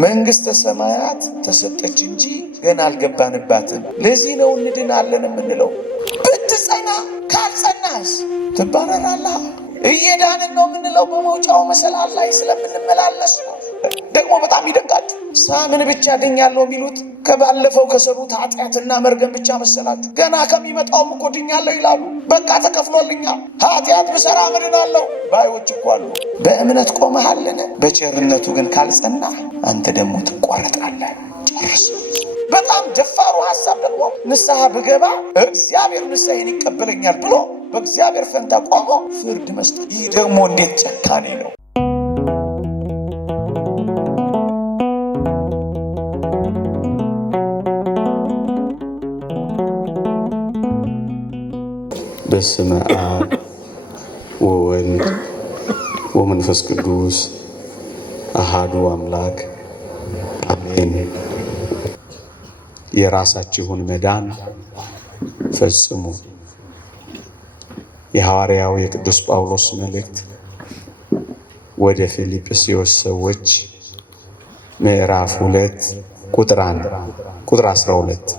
መንግሥተ ሰማያት ተሰጠች እንጂ ገና አልገባንባትም። ለዚህ ነው እንድናለን የምንለው። ብትጸና ካልጸናስ ትባረራለህ። እየዳንን ነው የምንለው በመውጫው መሰላል ላይ ስለምንመላለስ ነው። ደግሞ በጣም ይደንቃችሁ። ሳምን ብቻ ድኛለሁ የሚሉት ከባለፈው ከሰሩት ኃጢአትና መርገም ብቻ መሰላችሁ? ገና ከሚመጣውም እኮ ድኛለሁ ይላሉ። በቃ ተከፍሎልኛል፣ ኃጢአት ብሰራ እድናለሁ ባዮች እኮ አሉ። በእምነት ቆመሃልን? በቸርነቱ ግን ካልጸና አንተ ደግሞ ትቆረጣለህ። ጨርስ። በጣም ደፋሩ ሐሳብ ደግሞ ንስሐ ብገባ እግዚአብሔር ንስሐዬን ይቀበለኛል ብሎ በእግዚአብሔር ፈንታ ቆሞ ፍርድ መስጠት። ይህ ደግሞ እንዴት ጨካኔ ነው! በስመ አብ ወወልድ ወመንፈስ ቅዱስ አሃዱ አምላክ አሜን። የራሳችሁን መዳን ፈጽሙ። የሐዋርያው የቅዱስ ጳውሎስ መልእክት ወደ ፊልጵስዩስ ሰዎች ምዕራፍ 2 ቁጥር 1 ቁጥር 12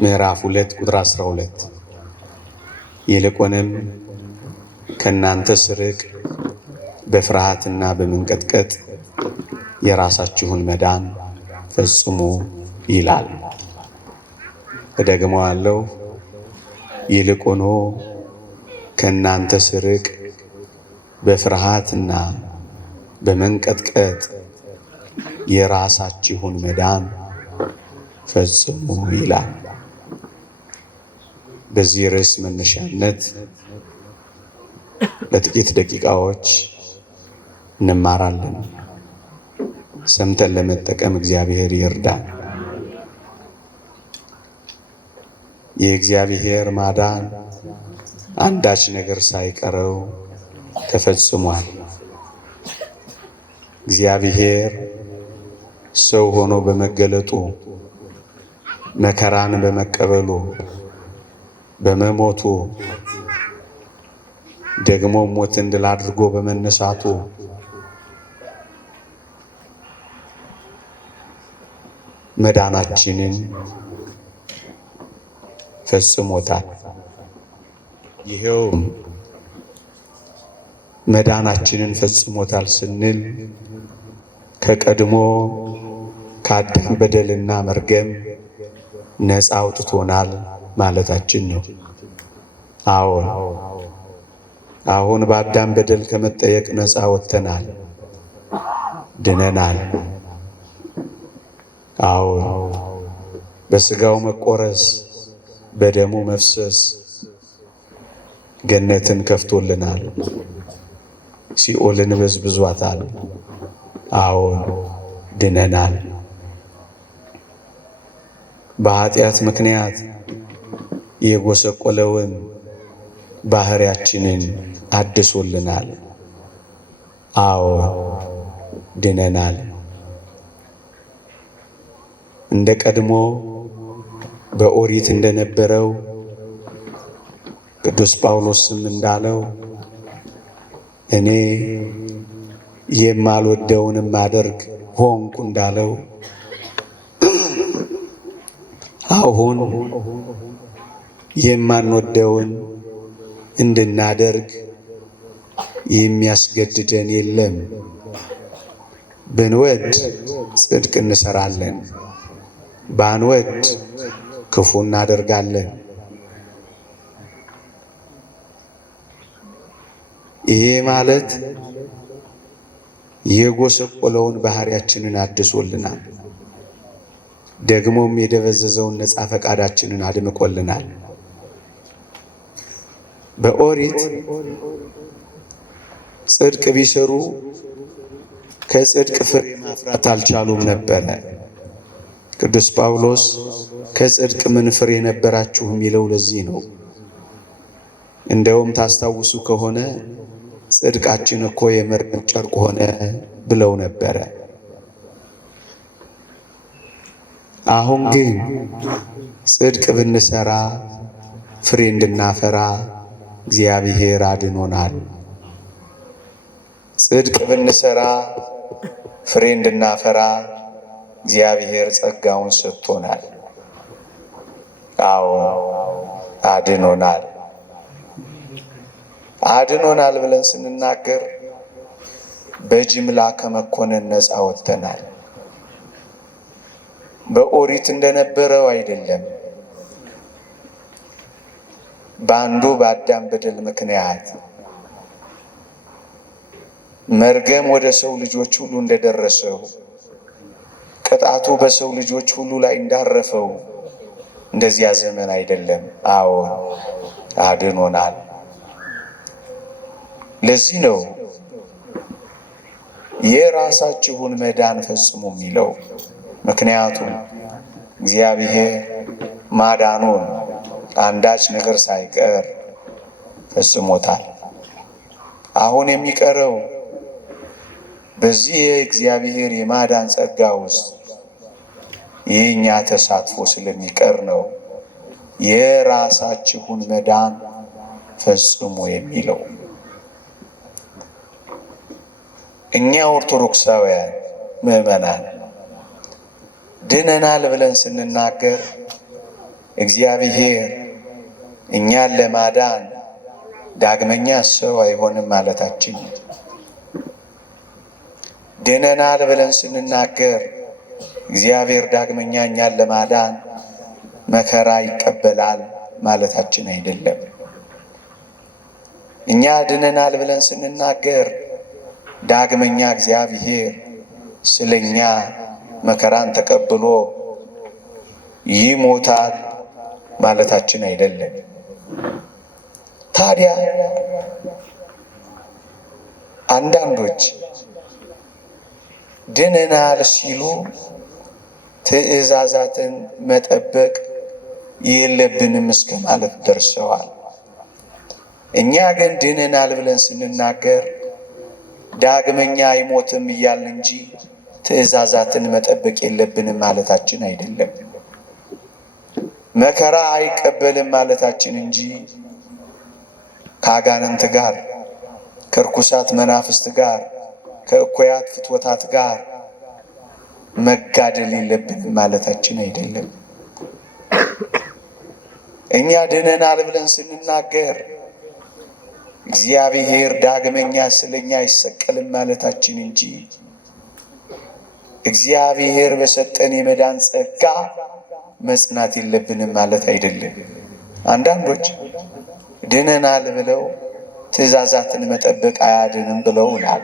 ምዕራፍ 2 ቁጥር 12 ይልቁንም ከእናንተ ስርቅ በፍርሃትና በመንቀጥቀጥ የራሳችሁን መዳን ፈጽሙ ይላል። እደግመዋለሁ። ይልቁኑ ከእናንተ ስርቅ በፍርሃትና በመንቀጥቀጥ የራሳችሁን መዳን ፈጽሙ ይላል። በዚህ ርዕስ መነሻነት ለጥቂት ደቂቃዎች እንማራለን። ሰምተን ለመጠቀም እግዚአብሔር ይርዳን። የእግዚአብሔር ማዳን አንዳች ነገር ሳይቀረው ተፈጽሟል። እግዚአብሔር ሰው ሆኖ በመገለጡ መከራን በመቀበሉ በመሞቱ ደግሞ ሞትን ድል አድርጎ በመነሳቱ መዳናችንን ፈጽሞታል። ይሄውም መዳናችንን ፈጽሞታል ስንል ከቀድሞ ከአዳም በደልና መርገም ነፃ አውጥቶናል ማለታችን ነው። አሁን በአዳም በደል ከመጠየቅ ነፃ ወጥተናል፣ ድነናል። በሥጋው መቆረስ በደሙ መፍሰስ ገነትን ከፍቶልናል፣ ሲኦልን በዝብዟታል። ድነናል። በኃጢአት ምክንያት የጎሰቆለውን ባህሪያችንን አድሶልናል። ድነናል። እንደ ቀድሞ በኦሪት እንደነበረው ቅዱስ ጳውሎስም እንዳለው እኔ የማልወደውን ማደርግ ሆንኩ እንዳለው አሁን የማንወደውን እንድናደርግ የሚያስገድደን የለም። ብንወድ ጽድቅ እንሰራለን፣ ባንወድ ክፉ እናደርጋለን። ይሄ ማለት የጎሰቆለውን ባህሪያችንን አድሶልናል። ደግሞም የደበዘዘውን ነፃ ፈቃዳችንን አድምቆልናል። በኦሪት ጽድቅ ቢሰሩ ከጽድቅ ፍሬ ማፍራት አልቻሉም ነበረ። ቅዱስ ጳውሎስ ከጽድቅ ምን ፍሬ ነበራችሁ የሚለው ለዚህ ነው። እንደውም ታስታውሱ ከሆነ ጽድቃችን እኮ የመርገም ጨርቅ ሆነ ብለው ነበረ። አሁን ግን ጽድቅ ብንሰራ ፍሬ እንድናፈራ እግዚአብሔር አድኖናል። ጽድቅ ብንሰራ ፍሬ እንድናፈራ እግዚአብሔር ጸጋውን ሰጥቶናል። አዎ አድኖናል። አድኖናል ብለን ስንናገር በጅምላ ከመኮነን ነፃ ወጥተናል። በኦሪት እንደነበረው አይደለም። በአንዱ በአዳም በደል ምክንያት መርገም ወደ ሰው ልጆች ሁሉ እንደደረሰው ቅጣቱ በሰው ልጆች ሁሉ ላይ እንዳረፈው እንደዚያ ዘመን አይደለም። አዎ አድኖናል። ለዚህ ነው የራሳችሁን መዳን ፈጽሙ የሚለው። ምክንያቱም እግዚአብሔር ማዳኑን አንዳች ነገር ሳይቀር ፈጽሞታል። አሁን የሚቀረው በዚህ የእግዚአብሔር የማዳን ጸጋ ውስጥ የእኛ ተሳትፎ ስለሚቀር ነው የራሳችሁን መዳን ፈጽሙ የሚለው። እኛ ኦርቶዶክሳውያን ምዕመናን ድነናል ብለን ስንናገር እግዚአብሔር እኛን ለማዳን ዳግመኛ ሰው አይሆንም ማለታችን። ድነናል ብለን ስንናገር እግዚአብሔር ዳግመኛ እኛን ለማዳን መከራ ይቀበላል ማለታችን አይደለም። እኛ ድነናል ብለን ስንናገር ዳግመኛ እግዚአብሔር ስለኛ መከራን ተቀብሎ ይሞታል ማለታችን አይደለም። ታዲያ አንዳንዶች ድነናል ሲሉ ትእዛዛትን መጠበቅ የለብንም እስከ ማለት ደርሰዋል። እኛ ግን ድነናል ብለን ስንናገር ዳግመኛ አይሞትም እያልን እንጂ ትእዛዛትን መጠበቅ የለብንም ማለታችን አይደለም። መከራ አይቀበልም ማለታችን እንጂ ከአጋንንት ጋር፣ ከርኩሳት መናፍስት ጋር፣ ከእኩያት ፍትወታት ጋር መጋደል የለብንም ማለታችን አይደለም። እኛ ድነናል ብለን ስንናገር እግዚአብሔር ዳግመኛ ስለኛ አይሰቀልም ማለታችን እንጂ እግዚአብሔር በሰጠን የመዳን ጸጋ መጽናት የለብንም ማለት አይደለም። አንዳንዶች ድነናል ብለው ትእዛዛትን መጠበቅ አያድንም ብለውናል።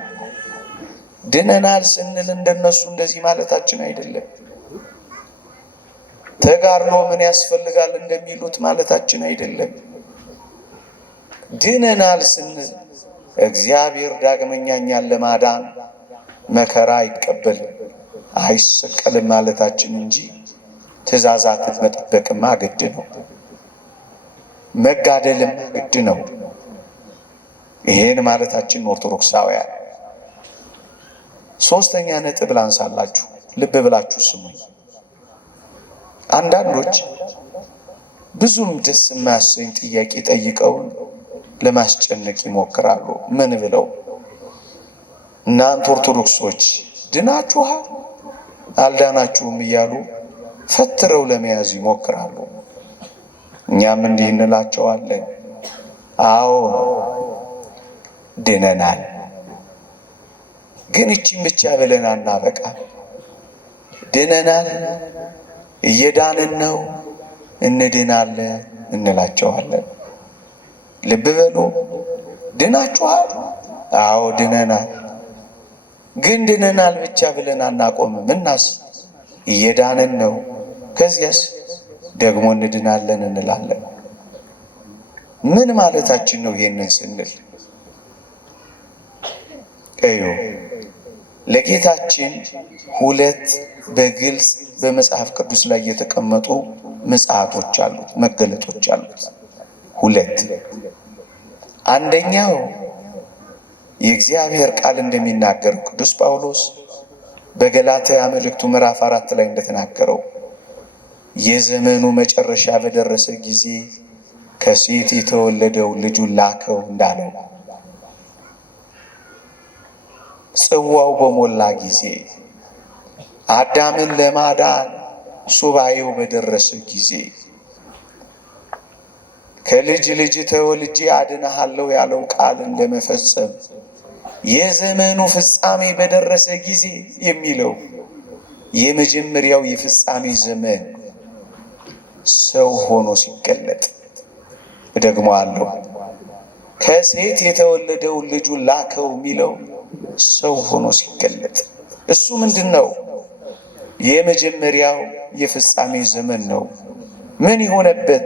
ድነናል ስንል እንደነሱ እንደዚህ ማለታችን አይደለም። ተጋድሎ ምን ያስፈልጋል እንደሚሉት ማለታችን አይደለም። ድነናል ስንል እግዚአብሔር ዳግመኛ እኛን ለማዳን መከራ አይቀበልም አይሰቀልም ማለታችን እንጂ ትእዛዛትን መጠበቅማ ግድ ነው፣ መጋደልም ግድ ነው። ይሄን ማለታችን ኦርቶዶክሳውያን። ሶስተኛ ነጥብ ላንሳላችሁ፣ ልብ ብላችሁ ስሙኝ። አንዳንዶች ብዙም ደስ የማያሰኝ ጥያቄ ጠይቀውን ለማስጨነቅ ይሞክራሉ። ምን ብለው? እናንተ ኦርቶዶክሶች ድናችኋል አልዳናችሁም እያሉ ፈትረው ለመያዝ ይሞክራሉ። እኛም እንዲህ እንላቸዋለን፣ አዎ ድነናል፣ ግን እቺን ብቻ ብለን አናበቃም። ድነናል፣ እየዳንን ነው፣ እንድናለን እንላቸዋለን። ልብ በሉ፣ ድናችኋል? አዎ ድነናል፣ ግን ድነናል ብቻ ብለን አናቆምም። እናስ እየዳንን ነው፣ ከዚያስ ደግሞ እንድናለን እንላለን። ምን ማለታችን ነው ይሄንን ስንል? እዩ፣ ለጌታችን ሁለት በግልጽ በመጽሐፍ ቅዱስ ላይ የተቀመጡ ምጽአቶች አሉት፣ መገለጦች አሉት። ሁለት። አንደኛው የእግዚአብሔር ቃል እንደሚናገረው ቅዱስ ጳውሎስ በገላትያ መልእክቱ ምዕራፍ 4 ላይ እንደተናገረው የዘመኑ መጨረሻ በደረሰ ጊዜ ከሴት የተወለደው ልጁን ላከው እንዳለው ጽዋው በሞላ ጊዜ አዳምን ለማዳን ሱባኤው በደረሰ ጊዜ ከልጅ ልጅ ተወልጄ አድንሃለሁ ያለው ቃልን ለመፈጸም የዘመኑ ፍጻሜ በደረሰ ጊዜ የሚለው የመጀመሪያው የፍጻሜ ዘመን ሰው ሆኖ ሲገለጥ ደግሞ አለው። ከሴት የተወለደውን ልጁን ላከው የሚለው ሰው ሆኖ ሲገለጥ እሱ ምንድነው? የመጀመሪያው የፍጻሜ ዘመን ነው። ምን የሆነበት?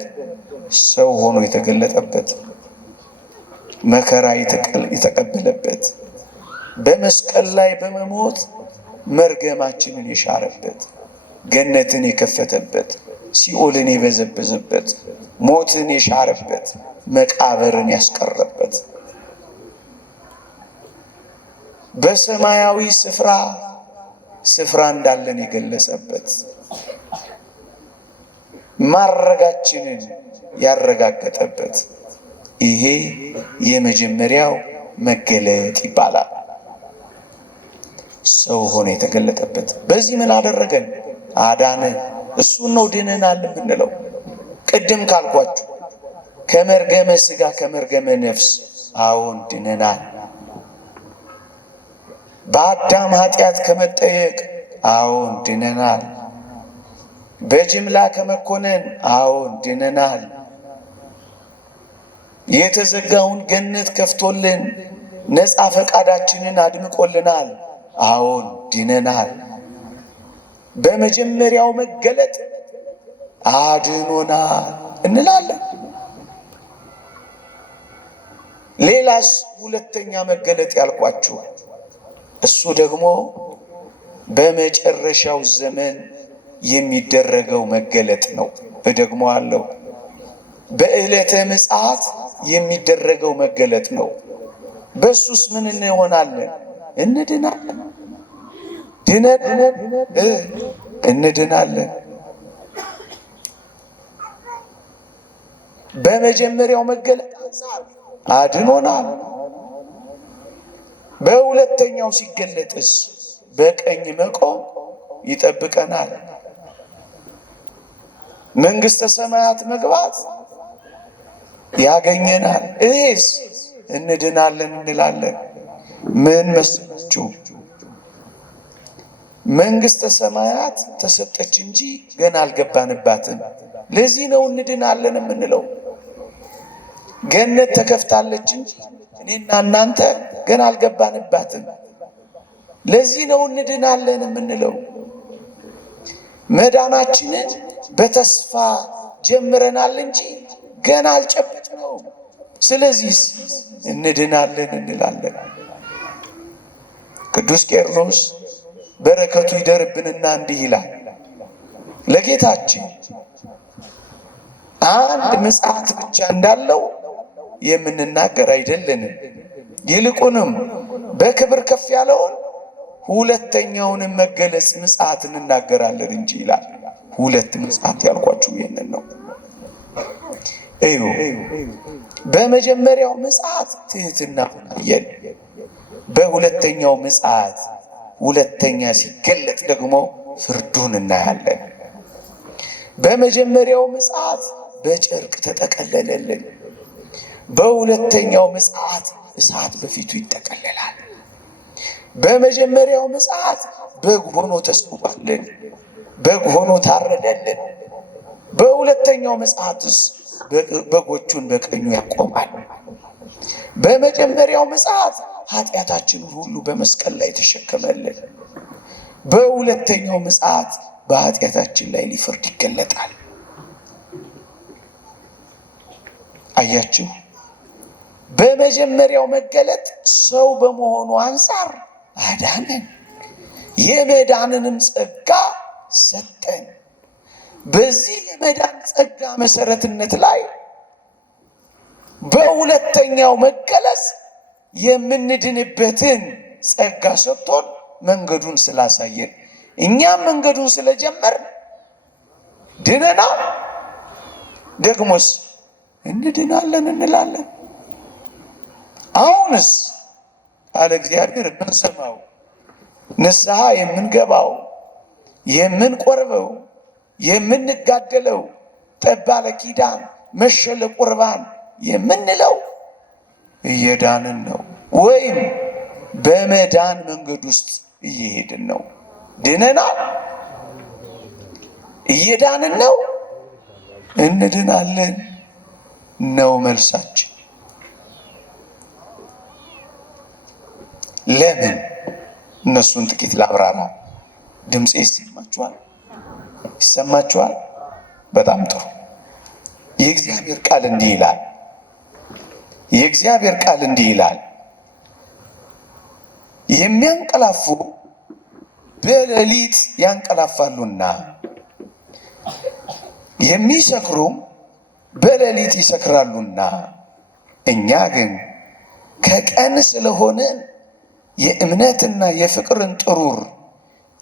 ሰው ሆኖ የተገለጠበት፣ መከራ የተቀበለበት፣ በመስቀል ላይ በመሞት መርገማችንን የሻረበት፣ ገነትን የከፈተበት፣ ሲኦልን የበዘበዘበት፣ ሞትን የሻረበት፣ መቃብርን ያስቀረበት፣ በሰማያዊ ስፍራ እንዳለን የገለጸበት፣ ማረጋችንን ያረጋገጠበት ይሄ የመጀመሪያው መገለጥ ይባላል። ሰው ሆኖ የተገለጠበት። በዚህ ምን አደረገን? አዳነን። እሱን ነው ድነናል የምንለው። ቅድም ካልኳችሁ ከመርገመ ሥጋ ከመርገመ ነፍስ አዎን ድነናል። በአዳም ኃጢአት ከመጠየቅ አዎን ድነናል። በጅምላ ከመኮነን አዎን ድነናል። የተዘጋውን ገነት ከፍቶልን ነፃ ፈቃዳችንን አድምቆልናል። አዎን ድነናል። በመጀመሪያው መገለጥ አድኖናል እንላለን። ሌላስ ሁለተኛ መገለጥ ያልኳችሁ እሱ ደግሞ በመጨረሻው ዘመን የሚደረገው መገለጥ ነው። ደግሞ አለው በዕለተ ምጽአት የሚደረገው መገለጥ ነው። በሱስ ምን እንሆናለን? እንድናለን። እንድናለን። በመጀመሪያው መገለጥ አንፃር አድኖናል። በሁለተኛው ሲገለጥስ በቀኝ መቆም ይጠብቀናል። መንግሥተ ሰማያት መግባት ያገኘናል። እኔስ እንድናለን እንላለን። ምን መስላችሁ? መንግሥተ ሰማያት ተሰጠች እንጂ ገና አልገባንባትም። ለዚህ ነው እንድናለን የምንለው። ገነት ተከፍታለች እንጂ እኔና እናንተ ገና አልገባንባትም። ለዚህ ነው እንድናለን የምንለው። መዳናችንን በተስፋ ጀምረናል እንጂ ገና አልጨበጥነውም። ስለዚህ እንድናለን እንላለን። ቅዱስ ቄርሎስ በረከቱ ይደርብንና እንዲህ ይላል፣ ለጌታችን አንድ ምጽአት ብቻ እንዳለው የምንናገር አይደለንም። ይልቁንም በክብር ከፍ ያለውን ሁለተኛውንም መገለጽ ምጽአት እንናገራለን እንጂ ይላል። ሁለት ምጽአት ያልኳችሁ ይህንን ነው። እዩ፣ በመጀመሪያው ምጽአት ትሕትና አየን። በሁለተኛው ምጽአት ሁለተኛ ሲገለጥ ደግሞ ፍርዱን እናያለን። በመጀመሪያው ምጽአት በጨርቅ ተጠቀለለልን። በሁለተኛው ምጽአት እሳት በፊቱ ይጠቀለላል። በመጀመሪያው ምጽአት በግ ሆኖ ተሰዋልን፣ በግ ሆኖ ታረደልን። በሁለተኛው ምጽአትስ በጎቹን በቀኙ ያቆማል። በመጀመሪያው ምጽአት ኃጢአታችንን ሁሉ በመስቀል ላይ ተሸከመልን። በሁለተኛው ምጽአት በኃጢአታችን ላይ ሊፈርድ ይገለጣል። አያችሁ፣ በመጀመሪያው መገለጥ ሰው በመሆኑ አንፃር አዳነን፣ የመዳንንም ጸጋ ሰጠን። በዚህ የመዳን ጸጋ መሰረትነት ላይ በሁለተኛው መገለጽ የምንድንበትን ጸጋ ሰጥቶን መንገዱን ስላሳየን እኛም መንገዱን ስለጀመርን ድነናል። ደግሞስ እንድናለን እንላለን። ቃለ እግዚአብሔር የምንሰማው፣ ንስሐ የምንገባው፣ የምንቆርበው፣ የምንጋደለው፣ ጠባለ ኪዳን መሸለ ቁርባን የምንለው እየዳንን ነው ወይም በመዳን መንገድ ውስጥ እየሄድን ነው? ድነናል? እየዳንን ነው? እንድናለን ነው መልሳችን። ለምን? እነሱን ጥቂት ላብራራ። ድምፄ ይሰማችኋል? ይሰማችኋል? በጣም ጥሩ። የእግዚአብሔር ቃል እንዲህ ይላል። የእግዚአብሔር ቃል እንዲህ ይላል፣ የሚያንቀላፉ በሌሊት ያንቀላፋሉና የሚሰክሩም በሌሊት ይሰክራሉና፣ እኛ ግን ከቀን ስለሆነ የእምነትና የፍቅርን ጥሩር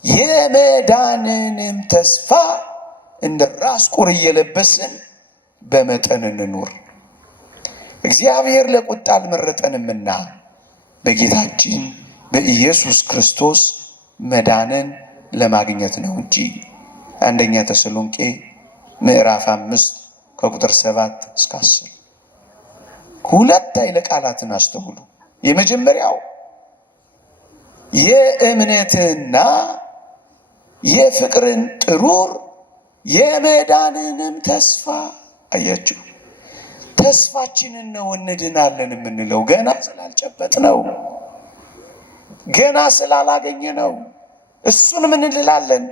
የመዳንንም ተስፋ እንደ ራስ ቁር እየለበስን በመጠን እንኑር። እግዚአብሔር ለቁጣ አልመረጠንምና በጌታችን በኢየሱስ ክርስቶስ መዳንን ለማግኘት ነው እንጂ። አንደኛ ተሰሎንቄ ምዕራፍ 5 ከቁጥር 7 እስከ 10። ሁለት ኃይለ ቃላትን አስተውሉ። የመጀመሪያው የእምነትና የፍቅርን ጥሩር የመዳንንም ተስፋ። አያችሁ፣ ተስፋችንን ነው እንድናለን የምንለው ገና ስላልጨበጥ ነው፣ ገና ስላላገኘ ነው። እሱን ምን እንላለን?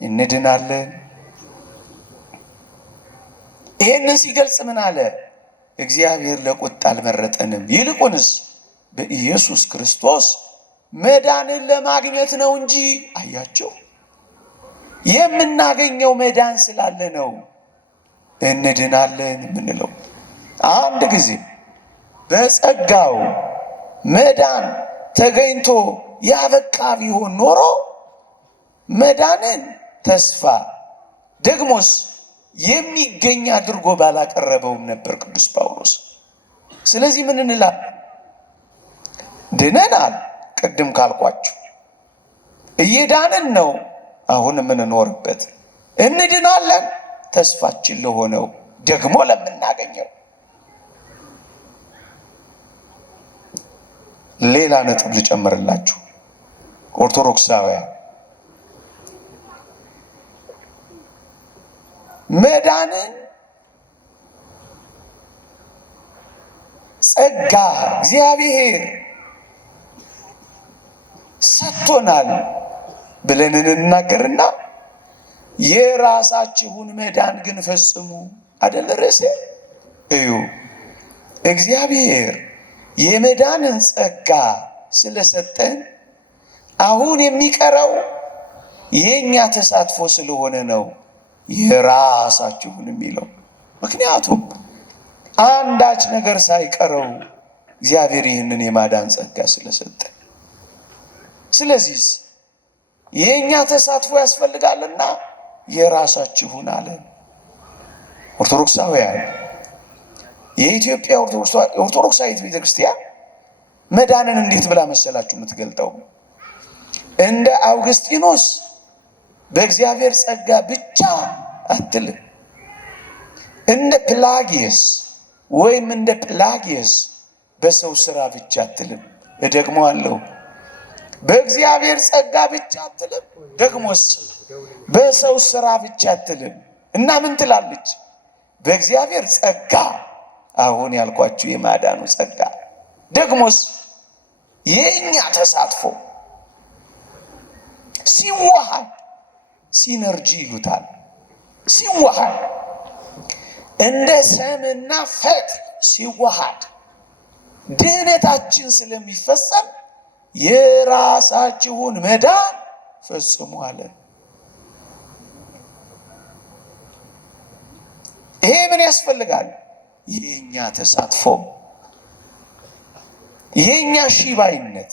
እንድናለን። ይሄንን ሲገልጽ ምን አለ? እግዚአብሔር ለቁጣ አልመረጠንም፣ ይልቁንስ በኢየሱስ ክርስቶስ መዳንን ለማግኘት ነው እንጂ። አያቸው፣ የምናገኘው መዳን ስላለ ነው እንድናለን የምንለው። አንድ ጊዜ በጸጋው መዳን ተገኝቶ ያበቃ ቢሆን ኖሮ መዳንን ተስፋ ደግሞስ የሚገኝ አድርጎ ባላቀረበውም ነበር ቅዱስ ጳውሎስ። ስለዚህ ምን እንላለን? ድነናል። ቅድም ካልኳችሁ እየዳንን ነው አሁን የምንኖርበት። እንድናለን ተስፋችን ለሆነው ደግሞ ለምናገኘው። ሌላ ነጥብ ልጨምርላችሁ። ኦርቶዶክሳውያን መዳንን ጸጋ እግዚአብሔር ሰጥቶናል ብለን እንናገርና የራሳችሁን መዳን ግን ፈጽሙ አይደል ርዕሴ? እዩ፣ እግዚአብሔር የመዳንን ጸጋ ስለሰጠን አሁን የሚቀረው የኛ ተሳትፎ ስለሆነ ነው የራሳችሁን የሚለው። ምክንያቱም አንዳች ነገር ሳይቀረው እግዚአብሔር ይህንን የማዳን ጸጋ ስለሰጠን፣ ስለዚህ የኛ ተሳትፎ ያስፈልጋልና የራሳችሁን አለን። ኦርቶዶክሳውያን፣ የኢትዮጵያ ኦርቶዶክሳዊት ቤተክርስቲያን መዳንን እንዴት ብላ መሰላችሁ የምትገልጠው? እንደ አውግስጢኖስ በእግዚአብሔር ጸጋ ብቻ አትልም። እንደ ፕላጊየስ ወይም እንደ ፕላጊየስ በሰው ስራ ብቻ አትልም። ደግሞ አለው በእግዚአብሔር ጸጋ ብቻ አትልም፣ ደግሞስ በሰው ስራ ብቻ አትልም። እና ምን ትላለች? በእግዚአብሔር ጸጋ፣ አሁን ያልኳችሁ የማዳኑ ጸጋ፣ ደግሞስ የኛ ተሳትፎ ሲዋሃድ፣ ሲነርጂ ይሉታል፣ ሲዋሃድ እንደ ሰምና ፈትል ሲዋሃድ ድህነታችን ስለሚፈጸም የራሳችሁን መዳን ፈጽሙ አለ። ይሄ ምን ያስፈልጋል? የኛ ተሳትፎ፣ የኛ ሺባይነት፣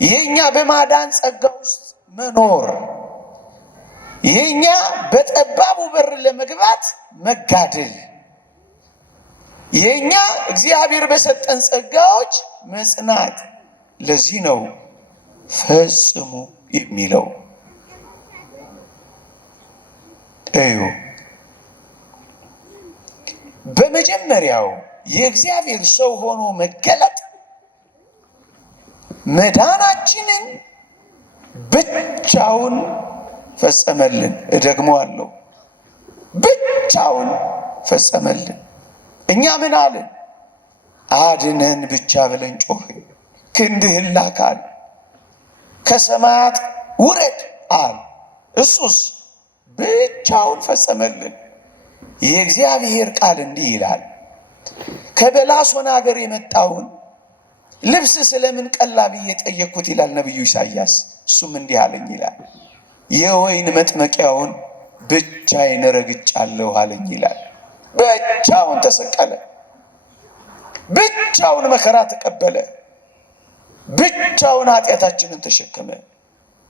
የኛ በማዳን ጸጋ ውስጥ መኖር፣ የኛ በጠባቡ በር ለመግባት መጋደል፣ የኛ እግዚአብሔር በሰጠን ጸጋዎች መጽናት። ለዚህ ነው ፈጽሙ የሚለው። እዩ በመጀመሪያው የእግዚአብሔር ሰው ሆኖ መገለጥ መዳናችንን ብቻውን ፈጸመልን። እደግመዋለሁ፣ ብቻውን ፈጸመልን። እኛ ምን አልን? አድነን ብቻ ብለን ጮኽን። ክንድህን ላክ አለ። ከሰማያት ውረድ አለ። እሱስ ብቻውን ፈጸመልን። የእግዚአብሔር ቃል እንዲህ ይላል፣ ከበላሶን ሀገር የመጣውን ልብስ ስለምን ቀላ ብዬ ጠየቅኩት ይላል ነቢዩ ኢሳይያስ። እሱም እንዲህ አለኝ ይላል፣ የወይን መጥመቂያውን ብቻዬን ረግጫለሁ አለኝ ይላል። ብቻውን ተሰቀለ፣ ብቻውን መከራ ተቀበለ፣ ብቻውን ኃጢአታችንን ተሸከመ፣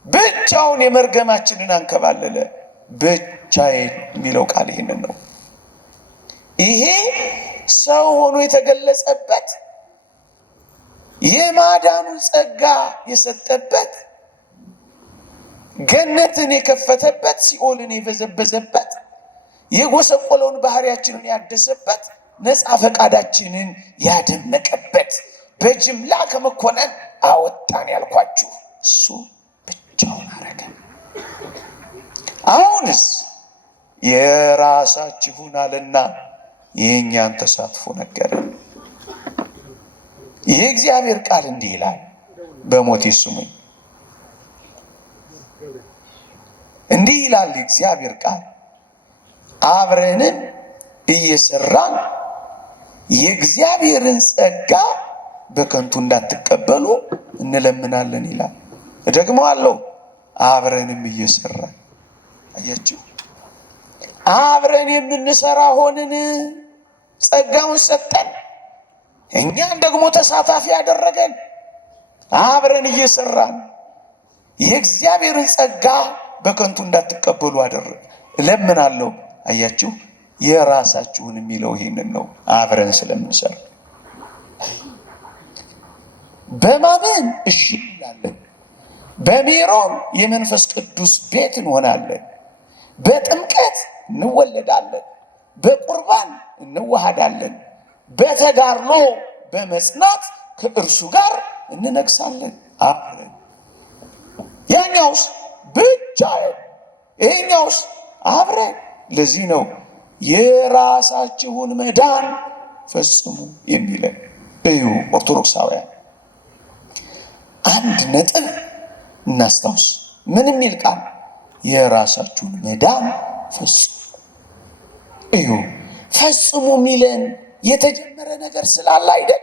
ብቻውን የመርገማችንን አንከባለለ። ብቻዬን የሚለው ቃል ይህንን ነው። ይሄ ሰው ሆኖ የተገለጸበት የማዳኑን ጸጋ የሰጠበት ገነትን የከፈተበት ሲኦልን የበዘበዘበት የጎሰቆለውን ባህሪያችንን ያደሰበት ነፃ ፈቃዳችንን ያደመቀበት በጅምላ ከመኮነን አወጣን ያልኳችሁ እሱ ብቻውን አረገ። አሁንስ የራሳችሁን አለና የእኛን ተሳትፎ ነገረን። የእግዚአብሔር ቃል እንዲህ ይላል፣ በሞቴ ስሙኝ። እንዲህ ይላል የእግዚአብሔር ቃል፣ አብረንም እየሰራን የእግዚአብሔርን ጸጋ በከንቱ እንዳትቀበሉ እንለምናለን ይላል። እደግመዋለሁ፣ አብረንም እየሰራን። አያችሁ፣ አብረን የምንሰራ ሆንን። ጸጋውን ሰጠን፣ እኛን ደግሞ ተሳታፊ ያደረገን። አብረን እየሰራን የእግዚአብሔርን ጸጋ በከንቱ እንዳትቀበሉ እለምናለሁ። አያችሁ፣ የራሳችሁን የሚለው ይሄንን ነው። አብረን ስለምንሰራ በማመን እሺ እንላለን። በሜሮን የመንፈስ ቅዱስ ቤት እንሆናለን። በጥምቀት እንወለዳለን። በቁርባን እንዋሃዳለን። በተጋድሎ በመጽናት ከእርሱ ጋር እንነግሳለን። አብረን ያኛውስ ብቻዬን፣ ይሄኛውስ አብረን። ለዚህ ነው የራሳችሁን መዳን ፈጽሙ የሚለን። እዩ ኦርቶዶክሳውያን፣ አንድ ነጥብ እናስታውስ። ምን የሚል ቃል? የራሳችሁን መዳን ፈጽሙ። እዩ ፈጽሙ የሚለን የተጀመረ ነገር ስላለ አይደል?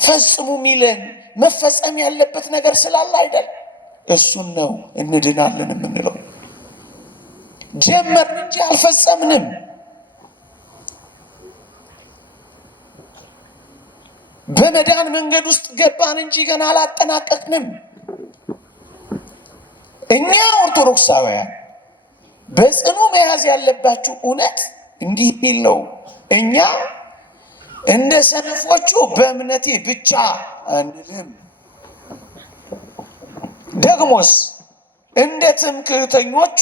ፈጽሙ የሚለን መፈጸም ያለበት ነገር ስላለ አይደል? እሱን ነው እንድናለን የምንለው። ጀመርን እንጂ አልፈጸምንም። በመዳን መንገድ ውስጥ ገባን እንጂ ገና አላጠናቀቅንም። እኛ ኦርቶዶክሳውያን በጽኑ መያዝ ያለባችሁ እውነት እንዲህ የሚል ነው። እኛ እንደ ሰነፎቹ በእምነቴ ብቻ አንልም፣ ደግሞስ እንደ ትምክህተኞቹ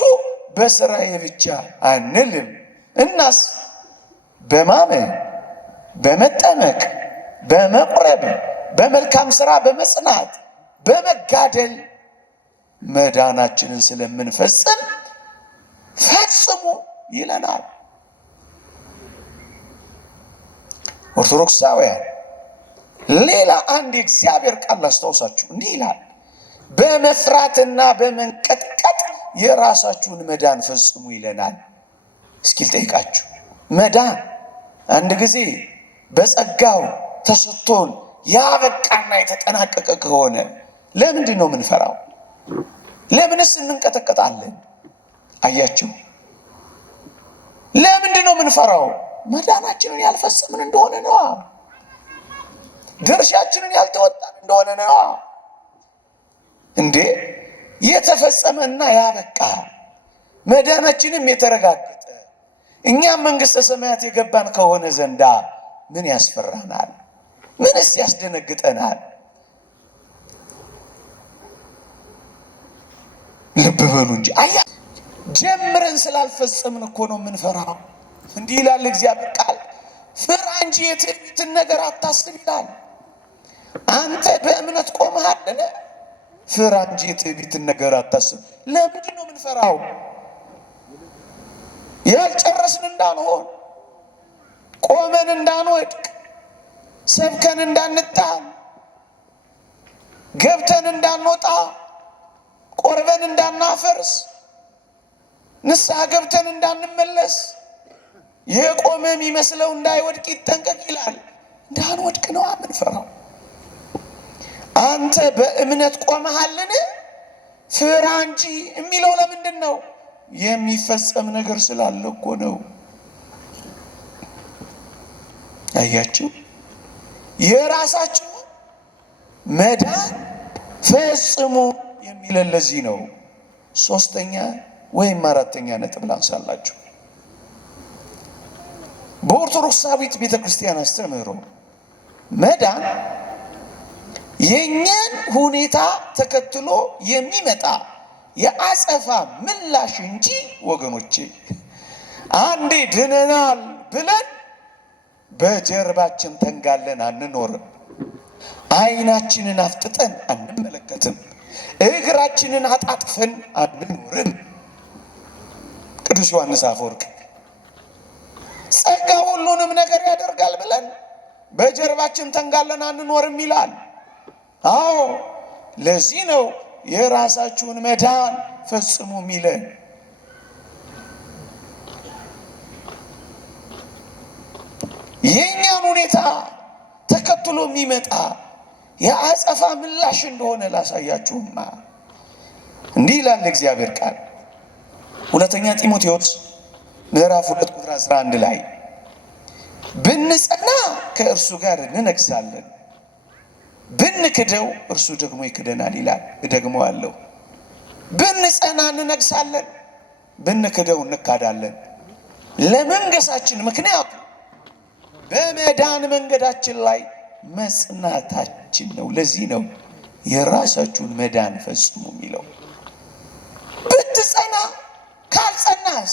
በስራዬ ብቻ አንልም። እናስ በማመን በመጠመቅ በመቁረብ በመልካም ስራ በመጽናት በመጋደል መዳናችንን ስለምንፈጽም ፈጽሙ ይለናል። ኦርቶዶክሳውያን፣ ሌላ አንድ የእግዚአብሔር ቃል ላስታውሳችሁ። እንዲህ ይላል፣ በመፍራትና በመንቀጥቀጥ የራሳችሁን መዳን ፈጽሙ ይለናል። እስኪ ልጠይቃችሁ፣ መዳን አንድ ጊዜ በጸጋው ተሰጥቶን ያበቃና የተጠናቀቀ ከሆነ ለምንድን ነው የምንፈራው? ለምንስ እንንቀጠቀጣለን? አያችሁ፣ ለምንድን ነው የምንፈራው? መዳናችንን ያልፈጸምን እንደሆነ ነዋ። ድርሻችንን ያልተወጣን እንደሆነ ነዋ። እንዴ የተፈጸመና ያበቃ መዳናችንም የተረጋገጠ እኛም መንግሥተ ሰማያት የገባን ከሆነ ዘንዳ ምን ያስፈራናል? ምንስ ያስደነግጠናል? ልብ በሉ እንጂ አያ ጀምረን ስላልፈጸምን እኮ ነው የምንፈራው። እንዲህ ይላል እግዚአብሔር ቃል፣ ፍራ እንጂ የትዕቢትን ነገር አታስብ ይላል። አንተ በእምነት ቆመሃልን? ፍራ እንጂ የትዕቢትን ነገር አታስብ። ለምንድን ነው የምንፈራው? ያልጨረስን እንዳንሆን፣ ቆመን እንዳንወድቅ፣ ሰብከን እንዳንጣል፣ ገብተን እንዳንወጣ፣ ቆርበን እንዳናፈርስ፣ ንስሐ ገብተን እንዳንመለስ፣ የቆመ የሚመስለው እንዳይወድቅ ይጠንቀቅ ይላል። እንዳንወድቅ ነው የምንፈራው። አንተ በእምነት ቆመሃልን? ፍራ እንጂ የሚለው ለምንድን ነው? የሚፈጸም ነገር ስላለ እኮ ነው። አያችሁ፣ የራሳችሁ መዳን ፈጽሙ የሚለን ለዚህ ነው። ሶስተኛ ወይም አራተኛ ነጥብ ላንሳላችሁ። በኦርቶዶክሳዊት ቤተክርስቲያን አስተምህሮ መዳን የኛን ሁኔታ ተከትሎ የሚመጣ የአጸፋ ምላሽ እንጂ ወገኖቼ አንዴ ድነናል ብለን በጀርባችን ተንጋለን አንኖርም። ዓይናችንን አፍጥጠን አንመለከትም። እግራችንን አጣጥፈን አንኖርም። ቅዱስ ዮሐንስ አፈወርቅ ጸጋ ሁሉንም ነገር ያደርጋል ብለን በጀርባችን ተንጋለን አንኖርም ይላል። አዎ ለዚህ ነው የራሳችሁን መዳን ፈጽሙ የሚለን። የኛን ሁኔታ ተከትሎ የሚመጣ የአጸፋ ምላሽ እንደሆነ ላሳያችሁማ። እንዲህ ይላል እግዚአብሔር ቃል ሁለተኛ ጢሞቴዎስ ምዕራፍ 2 ቁጥር 11 ላይ ብንጸና ከእርሱ ጋር እንነግሣለን፣ ብንክደው እርሱ ደግሞ ይክደናል ይላል። እደግመዋለሁ፣ ብንጸና እንነግሣለን፣ ብንክደው እንካዳለን። ለመንገሳችን ምክንያቱ በመዳን መንገዳችን ላይ መጽናታችን ነው። ለዚህ ነው የራሳችሁን መዳን ፈጽሙ የሚለው። ብትጸና ካልጸናስ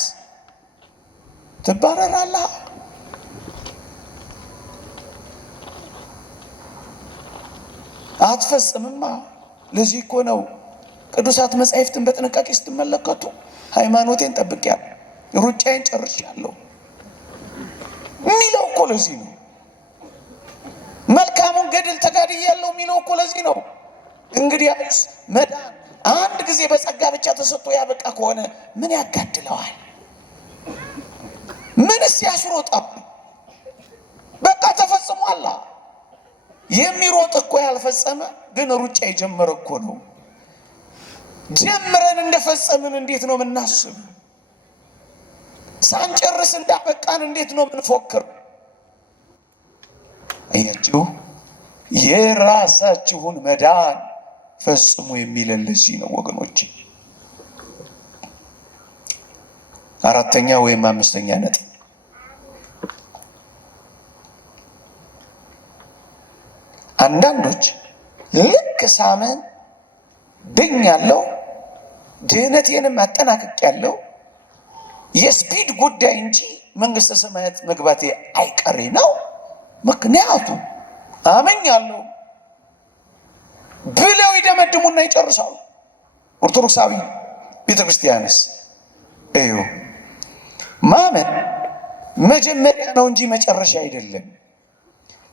ትባረራለህ። አትፈጽምማ። ለዚህ እኮ ነው ቅዱሳት መጻሕፍትን በጥንቃቄ ስትመለከቱ ሃይማኖቴን ጠብቄያለሁ፣ ሩጫዬን ጨርሻለሁ የሚለው እኮ ለዚህ ነው። መልካሙን ገድል ተጋድያለሁ የሚለው እኮ ለዚህ ነው። እንግዲያውስ መዳን አንድ ጊዜ በጸጋ ብቻ ተሰጥቶ ያበቃ ከሆነ ምን ያጋድለዋል? ምንስ ያስሮጣል? በቃ ተፈጽሟል። የሚሮጥ እኮ ያልፈጸመ ግን ሩጫ የጀመረ እኮ ነው። ጀምረን እንደፈጸምን እንዴት ነው የምናስብ? ሳንጨርስ እንዳበቃን እንዴት ነው የምንፎክር? አያችሁ፣ የራሳችሁን መዳን ፈጽሙ የሚለን ለዚህ ነው ወገኖቼ። አራተኛ ወይም አምስተኛ ነጥብ አንዳንዶች ልክ ሳመን ድኛለሁ፣ ድህነቴንም አጠናቅቄያለሁ፣ የስፒድ ጉዳይ እንጂ መንግሥተ ሰማያት መግባቴ አይቀሬ ነው፣ ምክንያቱም አመኛለሁ ብለው ይደመድሙና ይጨርሳሉ። ኦርቶዶክሳዊ ቤተክርስቲያንስ እዩ፣ ማመን መጀመሪያ ነው እንጂ መጨረሻ አይደለም።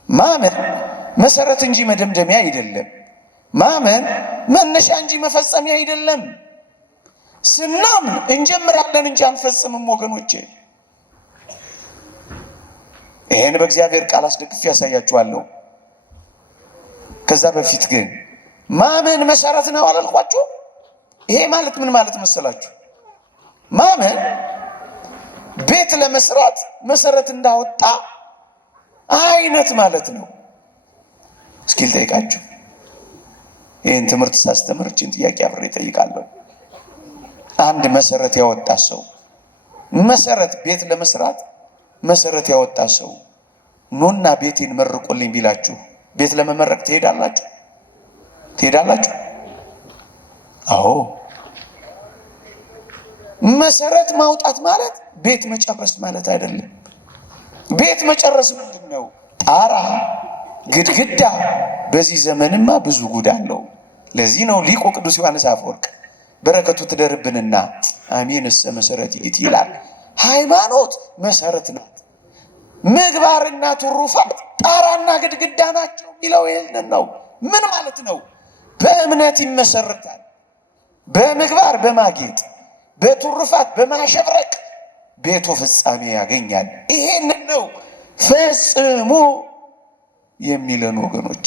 ማመን መሰረት እንጂ መደምደሚያ አይደለም። ማመን መነሻ እንጂ መፈጸሚያ አይደለም። ስናምን እንጀምራለን እንጂ አንፈጽምም ወገኖቼ። ይሄን በእግዚአብሔር ቃል አስደግፌ ያሳያችኋለሁ። ከዛ በፊት ግን ማመን መሰረት ነው አላልኳችሁ? ይሄ ማለት ምን ማለት መሰላችሁ? ማመን ቤት ለመስራት መሰረት እንዳወጣ አይነት ማለት ነው። እስኪ ልጠይቃችሁ፣ ይህን ትምህርት ሳስተምር እችን ጥያቄ አብሬ እጠይቃለሁ። አንድ መሰረት ያወጣ ሰው መሰረት ቤት ለመስራት መሰረት ያወጣ ሰው ኑና ቤቴን መርቁልኝ ቢላችሁ ቤት ለመመረቅ ትሄዳላችሁ? ትሄዳላችሁ? አዎ። መሰረት ማውጣት ማለት ቤት መጨረስ ማለት አይደለም። ቤት መጨረስ ምንድነው? ጣራ፣ ግድግዳ። በዚህ ዘመንማ ብዙ ጉድ አለው። ለዚህ ነው ሊቁ ቅዱስ ዮሐንስ አፈወርቅ በረከቱ ትደርብንና አሜን እሰ መሰረት ይእቲ ይላል። ሃይማኖት መሰረት ናት። ምግባርና ትሩፋት ጣራና ግድግዳ ናቸው የሚለው ይህንን ነው። ምን ማለት ነው? በእምነት ይመሰርታል፣ በምግባር በማጌጥ በትሩፋት በማሸብረቅ ቤቱ ፍጻሜ ያገኛል። ይሄንን ነው ፈጽሙ የሚለን ወገኖቼ።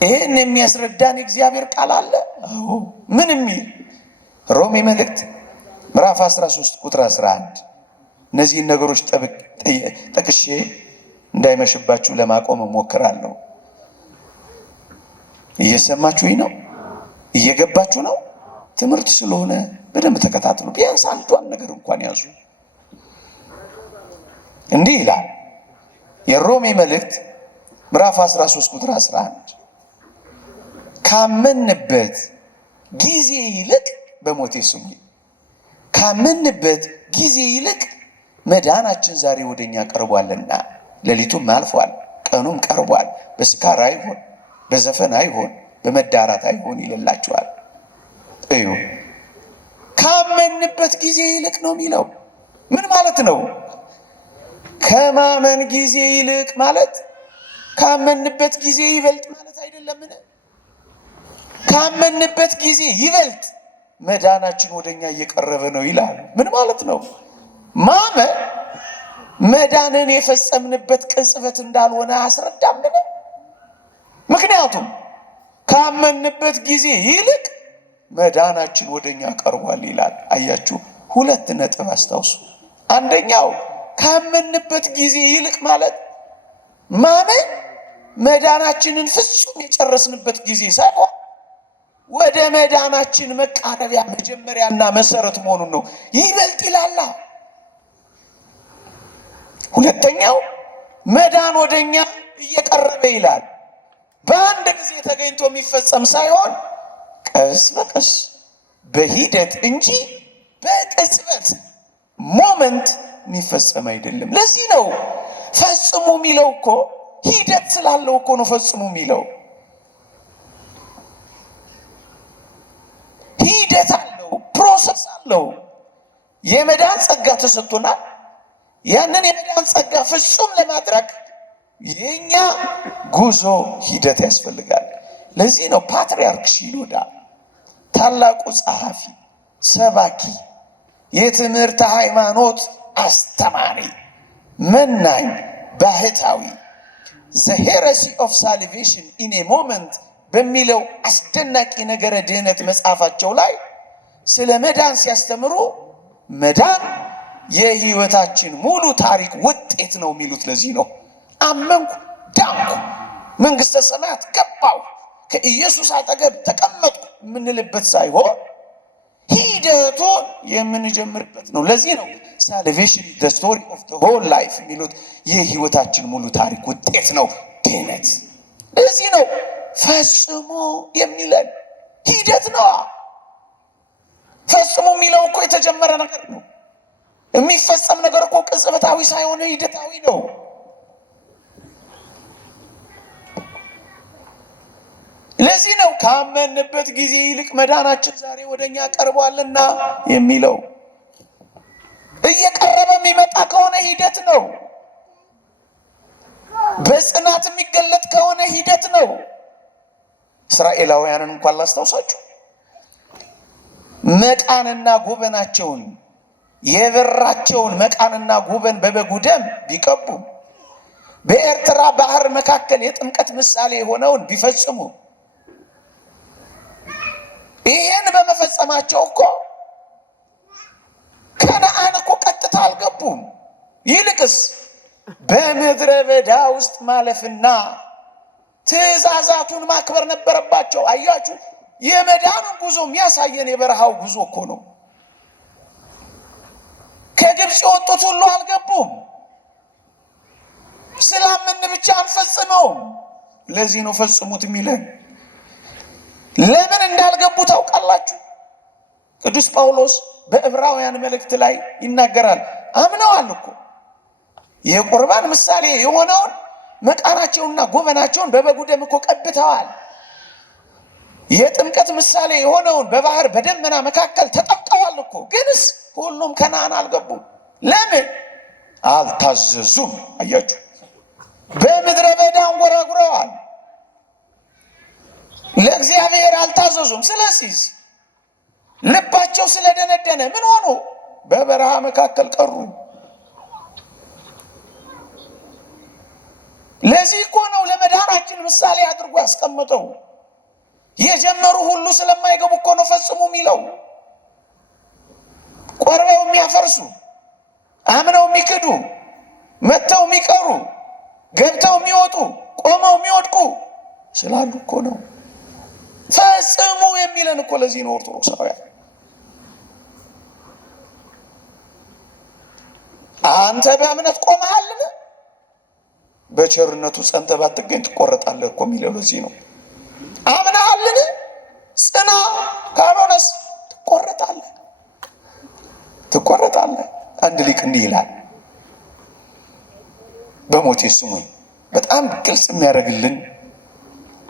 ይህን የሚያስረዳን እግዚአብሔር ቃል አለ። አዎ። ምን የሚል? ሮሜ መልእክት ምዕራፍ 13 ቁጥር 11። እነዚህን ነገሮች ጠቅሼ እንዳይመሽባችሁ ለማቆም እሞክራለሁ። እየሰማችሁኝ ነው? እየገባችሁ ነው? ትምህርት ስለሆነ በደንብ ተከታተሉ። ቢያንስ አንዷን ነገር እንኳን ያዙ። እንዲህ ይላል የሮሜ መልእክት ምዕራፍ 13 ቁጥር 11 ካመንበት ጊዜ ይልቅ በሞቴ ስሙ ካመንበት ጊዜ ይልቅ መዳናችን ዛሬ ወደኛ ቀርቧልና፣ ሌሊቱም አልፏል፣ ቀኑም ቀርቧል። በስካር አይሆን፣ በዘፈን አይሆን፣ በመዳራት አይሆን ይልላችኋል። እዩ፣ ካመንበት ጊዜ ይልቅ ነው የሚለው። ምን ማለት ነው? ከማመን ጊዜ ይልቅ ማለት ካመንበት ጊዜ ይበልጥ ማለት አይደለምን? ካመንበት ጊዜ ይበልጥ መዳናችን ወደኛ እየቀረበ ነው ይላል። ምን ማለት ነው? ማመን መዳንን የፈጸምንበት ቅጽበት እንዳልሆነ አስረዳምን? ምክንያቱም ካመንበት ጊዜ ይልቅ መዳናችን ወደኛ ቀርቧል ይላል። አያችሁ፣ ሁለት ነጥብ አስታውሱ። አንደኛው ካመንበት ጊዜ ይልቅ ማለት ማመን መዳናችንን ፍጹም የጨረስንበት ጊዜ ሳይሆን ወደ መዳናችን መቃረቢያ መጀመሪያና መሰረት መሆኑን ነው። ይበልጥ ይላል። ሁለተኛው መዳን ወደኛ እየቀረበ ይላል። በአንድ ጊዜ ተገኝቶ የሚፈጸም ሳይሆን ቀስ በቀስ በሂደት እንጂ በቅጽበት ሞመንት የሚፈጸም አይደለም። ለዚህ ነው ፈጽሙ የሚለው እኮ ሂደት ስላለው እኮ ነው ፈጽሙ የሚለው። ሂደት አለው፣ ፕሮሰስ አለው። የመዳን ጸጋ ተሰጥቶናል። ያንን የመዳን ጸጋ ፍጹም ለማድረግ የኛ ጉዞ ሂደት ያስፈልጋል። ለዚህ ነው ፓትርያርክ ሺኖዳ ታላቁ ጸሐፊ፣ ሰባኪ፣ የትምህርተ ሃይማኖት አስተማሪ፣ መናኝ፣ ባህታዊ ዘ ሄረሲ ኦፍ ሳልቬሽን ኢን ኤ ሞመንት በሚለው አስደናቂ ነገረ ድህነት መጽሐፋቸው ላይ ስለ መዳን ሲያስተምሩ መዳን የህይወታችን ሙሉ ታሪክ ውጤት ነው የሚሉት። ለዚህ ነው አመንኩ፣ ዳንኩ፣ መንግስተ ሰማያት ገባሁ፣ ከኢየሱስ አጠገብ ተቀመጥኩ የምንልበት ሳይሆን ሂደቱን የምንጀምርበት ነው። ለዚህ ነው ሳልቬሽን ዘ ስቶሪ ኦፍ ዘ ሆል ላይፍ የሚሉት። የህይወታችን ሙሉ ታሪክ ውጤት ነው ድህነት። ለዚህ ነው ፈጽሙ የሚለን ሂደት ነው። ፈጽሙ የሚለው እኮ የተጀመረ ነገር ነው። የሚፈጸም ነገር እኮ ቅጽበታዊ ሳይሆን ሂደታዊ ነው። ለዚህ ነው ካመንበት ጊዜ ይልቅ መዳናችን ዛሬ ወደኛ ቀርቧልና የሚለው። እየቀረበ የሚመጣ ከሆነ ሂደት ነው። በጽናት የሚገለጥ ከሆነ ሂደት ነው። እስራኤላውያንን እንኳን ላስታውሳችሁ፣ መቃንና ጉበናቸውን የበራቸውን መቃንና ጉበን በበጉ ደም ቢቀቡ በኤርትራ ባህር መካከል የጥምቀት ምሳሌ የሆነውን ቢፈጽሙ ይሄን በመፈጸማቸው እኮ ከነአን እኮ ቀጥታ አልገቡም። ይልቅስ በምድረ በዳ ውስጥ ማለፍና ትእዛዛቱን ማክበር ነበረባቸው። አያችሁ፣ የመዳኑን ጉዞ የሚያሳየን የበረሃው ጉዞ እኮ ነው። ከግብፅ የወጡት ሁሉ አልገቡም። ስላመን ብቻ አንፈጽመውም። ለዚህ ነው ፈጽሙት የሚለን። ለምን እንዳልገቡ ታውቃላችሁ? ቅዱስ ጳውሎስ በዕብራውያን መልእክት ላይ ይናገራል። አምነዋል እኮ የቁርባን ምሳሌ የሆነውን መቃናቸውንና ጎበናቸውን በበጉ ደም እኮ ቀብተዋል። የጥምቀት ምሳሌ የሆነውን በባህር በደመና መካከል ተጠምቀዋል እኮ። ግንስ ሁሉም ከነዓን አልገቡም። ለምን? አልታዘዙም። አያችሁ፣ በምድረ በዳ አንጎራጉረዋል፣ ለእግዚአብሔር አልታዘዙም። ስለዚህ ልባቸው ስለደነደነ ምን ሆኑ? በበረሃ መካከል ቀሩ። ለዚህ እኮ ነው ለመዳናችን ምሳሌ አድርጎ ያስቀመጠው። የጀመሩ ሁሉ ስለማይገቡ እኮ ነው ፈጽሙ የሚለው። ቆርበው የሚያፈርሱ፣ አምነው የሚክዱ፣ መጥተው የሚቀሩ፣ ገብተው የሚወጡ፣ ቆመው የሚወድቁ ስላሉ እኮ ነው ፈጽሙ የሚለን እኮ። ለዚህ ነው ኦርቶዶክሳውያን አንተ በእምነት ቆመሃልን? በቸርነቱ ጸንተህ ባትገኝ ትቆረጣለህ እኮ የሚለው ለዚህ ነው። አምነሃልን? ጽና፣ ካልሆነስ ትቆረጣለህ። አንድ ሊቅ እንዲህ ይላል፣ በሞቴ ስሙኝ። በጣም ግልጽ የሚያደርግልን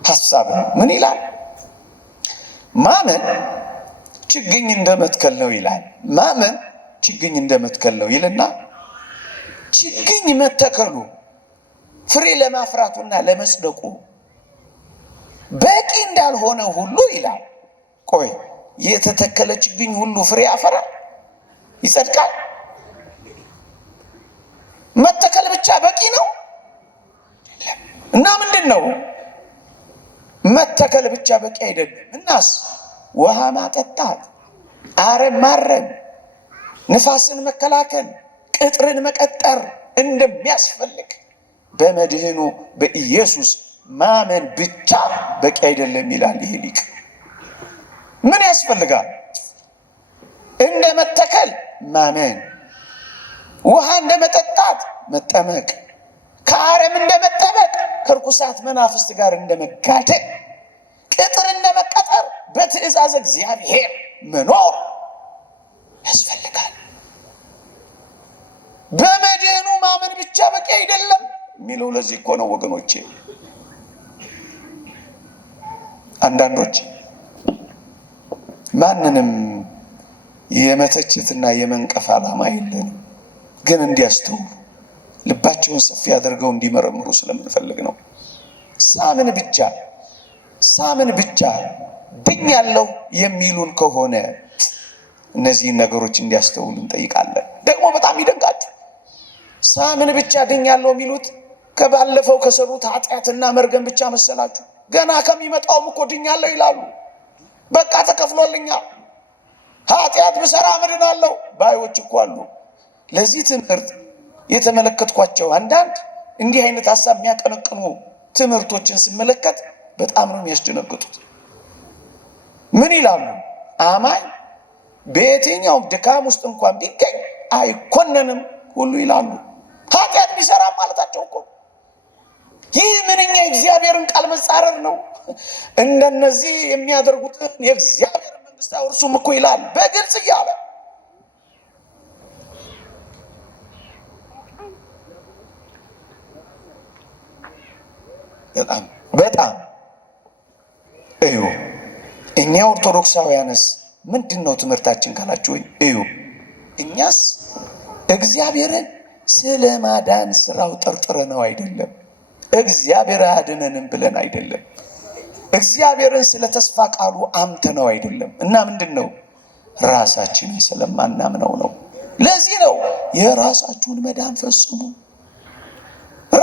ሐሳብ ነው። ምን ይላል? ማመን ችግኝ እንደመትከል ነው ይላል። ማመን ችግኝ እንደመትከል ነው ይልና ችግኝ መተከሉ ፍሬ ለማፍራቱና ለመጽደቁ በቂ እንዳልሆነ ሁሉ ይላል። ቆይ የተተከለ ችግኝ ሁሉ ፍሬ ያፈራል? ይጸድቃል? መተከል ብቻ በቂ ነው? እና ምንድን ነው መተከል ብቻ በቂ አይደለም። እናስ ውሃ ማጠጣት፣ አረም ማረም፣ ንፋስን መከላከል፣ ቅጥርን መቀጠር እንደሚያስፈልግ በመድህኑ በኢየሱስ ማመን ብቻ በቂ አይደለም ይላል ይሄ ሊቅ። ምን ያስፈልጋል? እንደ መተከል ማመን፣ ውሃ እንደ መጠጣት መጠመቅ፣ ከአረም እንደ መጠበቅ፣ ከርኩሳት መናፍስት ጋር እንደ መጋደል፣ ቅጥር እንደ መቀጠር፣ በትእዛዝ እግዚአብሔር መኖር ያስፈልጋል። በመድህኑ ማመን ብቻ በቂ አይደለም የሚለው ለዚህ እኮ ነው ወገኖቼ። አንዳንዶች ማንንም የመተቸትና የመንቀፍ ዓላማ የለንም፣ ግን እንዲያስተውሉ ልባቸውን ሰፊ አድርገው እንዲመረምሩ ስለምንፈልግ ነው። ሳምን ብቻ ድኛለሁ የሚሉን ከሆነ እነዚህን ነገሮች እንዲያስተውሉ እንጠይቃለን። ደግሞ በጣም ይደንቃችሁ። ሳምን ብቻ ድኛለሁ የሚሉት ከባለፈው ከሰሩት ኃጢአትና መርገም ብቻ መሰላችሁ? ገና ከሚመጣውም እኮ ድኛለሁ ይላሉ። በቃ ተከፍሎልኛል፣ ኃጢአት ብሰራ ምድናለሁ ባዮች እኮ አሉ። ለዚህ ትምህርት የተመለከትኳቸው አንዳንድ እንዲህ አይነት ሀሳብ የሚያቀነቅኑ ትምህርቶችን ስመለከት በጣም ነው የሚያስደነግጡት። ምን ይላሉ? አማኝ በየትኛውም ድካም ውስጥ እንኳን ቢገኝ አይኮነንም ሁሉ ይላሉ። ኃጢአት ቢሰራ ማለታቸው እኮ ይህ ምንኛ የእግዚአብሔርን ቃል መጻረር ነው። እንደነዚህ የሚያደርጉትን የእግዚአብሔር መንግስት አይወርሱም እኮ ይላል በግልጽ እያለ። በጣም እዩ። እኛ ኦርቶዶክሳውያንስ ምንድን ነው ትምህርታችን ካላችሁ እዩ። እኛስ እግዚአብሔርን ስለ ማዳን ስራው ጠርጥረ ነው አይደለም፣ እግዚአብሔር አያድነንም ብለን አይደለም፣ እግዚአብሔርን ስለ ተስፋ ቃሉ አምተ ነው አይደለም። እና ምንድን ነው ራሳችንን ስለማናምነው ነው። ለዚህ ነው የራሳችሁን መዳን ፈጽሙ።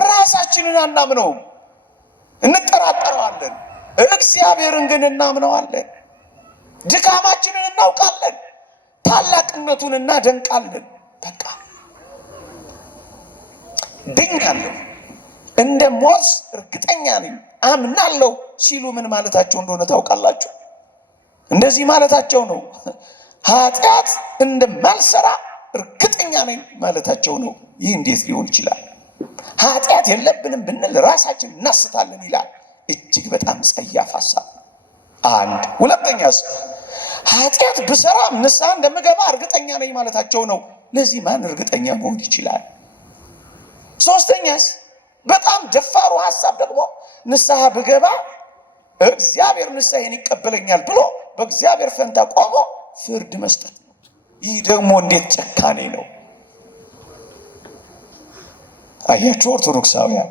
ራሳችንን አናምነውም፣ እንጠራጠረዋለን። እግዚአብሔርን ግን እናምነዋለን። ድካማችንን እናውቃለን፣ ታላቅነቱን እናደንቃለን። በቃ ድኛለሁ፣ እንደ ሞት እርግጠኛ ነኝ፣ አምናለሁ ሲሉ ምን ማለታቸው እንደሆነ ታውቃላችሁ? እንደዚህ ማለታቸው ነው። ኃጢአት እንደማልሰራ እርግጠኛ ነኝ ማለታቸው ነው። ይህ እንዴት ሊሆን ይችላል? ኃጢአት የለብንም ብንል ራሳችን እናስታለን ይላል። እጅግ በጣም ጸያፍ ሐሳብ። አንድ ሁለተኛስ ኃጢአት ብሰራ ንስሐ እንደምገባ እርግጠኛ ነኝ ማለታቸው ነው። ለዚህ ማን እርግጠኛ መሆን ይችላል? ሶስተኛስ በጣም ደፋሩ ሐሳብ ደግሞ ንስሐ ብገባ እግዚአብሔር ንስሐዬን ይቀበለኛል ብሎ በእግዚአብሔር ፈንታ ቆሞ ፍርድ መስጠት ነው። ይህ ደግሞ እንዴት ጨካኔ ነው! አያችሁ ኦርቶዶክሳውያን፣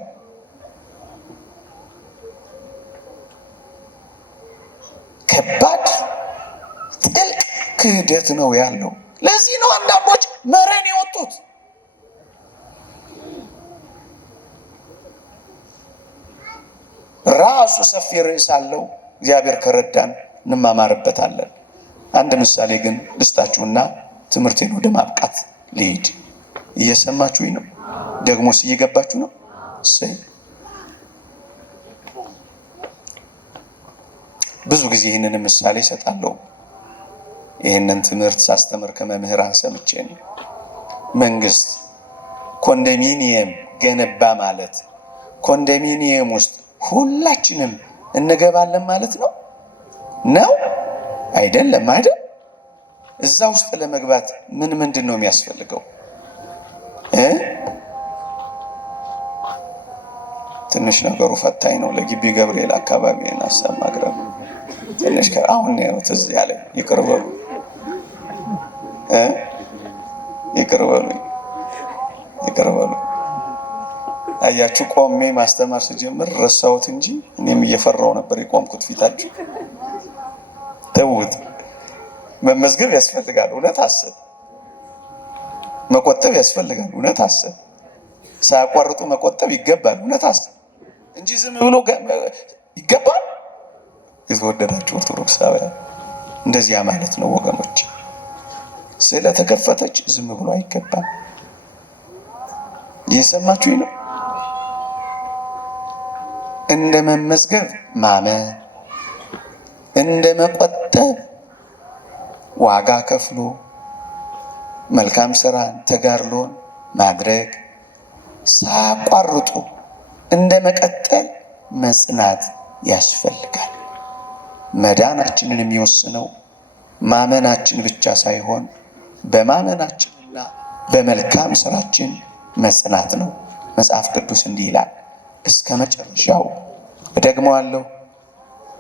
ከባድ ጥልቅ ክህደት ነው ያለው። ለዚህ ነው አንዳንዶች መረን የወጡት። ራሱ ሰፊ ርዕስ አለው። እግዚአብሔር ከረዳን እንማማርበታለን። አንድ ምሳሌ ግን ልስጣችሁና ትምህርቴን ወደ ማብቃት ልሂድ። እየሰማችሁኝ ነው? ደግሞስ እየገባችሁ ነው? ብዙ ጊዜ ይህንን ምሳሌ እሰጣለሁ። ይህንን ትምህርት ሳስተምር ከመምህራን ሰምቼ ነው። መንግስት ኮንዶሚኒየም ገነባ ማለት ኮንዶሚኒየም ውስጥ ሁላችንም እንገባለን ማለት ነው አይደለም አይደል? እዛ ውስጥ ለመግባት ምንድን ነው የሚያስፈልገው? ትንሽ ነገሩ ፈታኝ ነው። ለግቢ ገብርኤል አካባቢ ሀሳብ ማቅረብ ትንሽ አሁን ነው ትዝ ያለኝ። ይቅር በሉ። አያችሁ ቆሜ ማስተማር ስጀምር ረሳሁት እንጂ እኔም እየፈራሁ ነበር የቆምኩት ፊታችሁ። ተውት። መመዝገብ ያስፈልጋል፣ እውነት አስብ። መቆጠብ ያስፈልጋል፣ እውነት አስብ። ሳያቋርጡ መቆጠብ ይገባል፣ እውነት አስብ እንጂ ዝም ብሎ ይገባል። የተወደዳችሁ ኦርቶዶክሳውያን እንደዚያ ማለት ነው ወገኖች። ስለተከፈተች ዝም ብሎ አይገባም። እየሰማችሁኝ ነው? እንደ መመዝገብ ማመን፣ እንደ መቆጠብ ዋጋ ከፍሎ መልካም ስራን ተጋድሎን ማድረግ ሳያቋርጡ እንደ መቀጠል መጽናት ያስፈልጋል። መዳናችንን የሚወስነው ማመናችን ብቻ ሳይሆን በማመናችንና በመልካም ስራችን መጽናት ነው። መጽሐፍ ቅዱስ እንዲህ ይላል፣ እስከ መጨረሻው እደግመዋለሁ።